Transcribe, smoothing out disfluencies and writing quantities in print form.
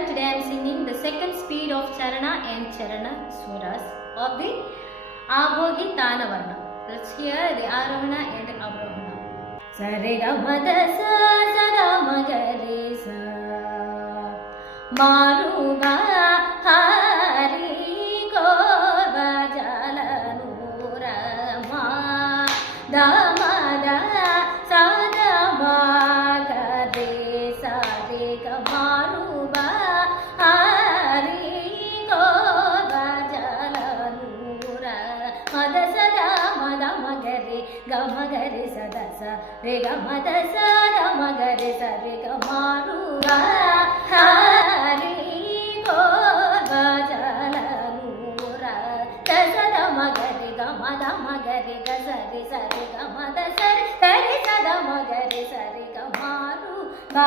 everyone, today I am singing the second speed of Charana and Charana Swaras of the Abhogi Tanavarna. Let's hear the Arohana and Avrohana. Sarega Madasa Sada Magaresa Maruba Hari Goba Jalanura Ma Damada Sada Magaresa Rega Maruba Hari Goba Jalanura Madasada Madamagare Gamagare Sadasa Rega Madasada Magare Sarega Maruba Hari Goba Jalanura Dasada Magare Gamada Magare Gazare Sarega Madasare Sare Sada Magare Sarega Maruba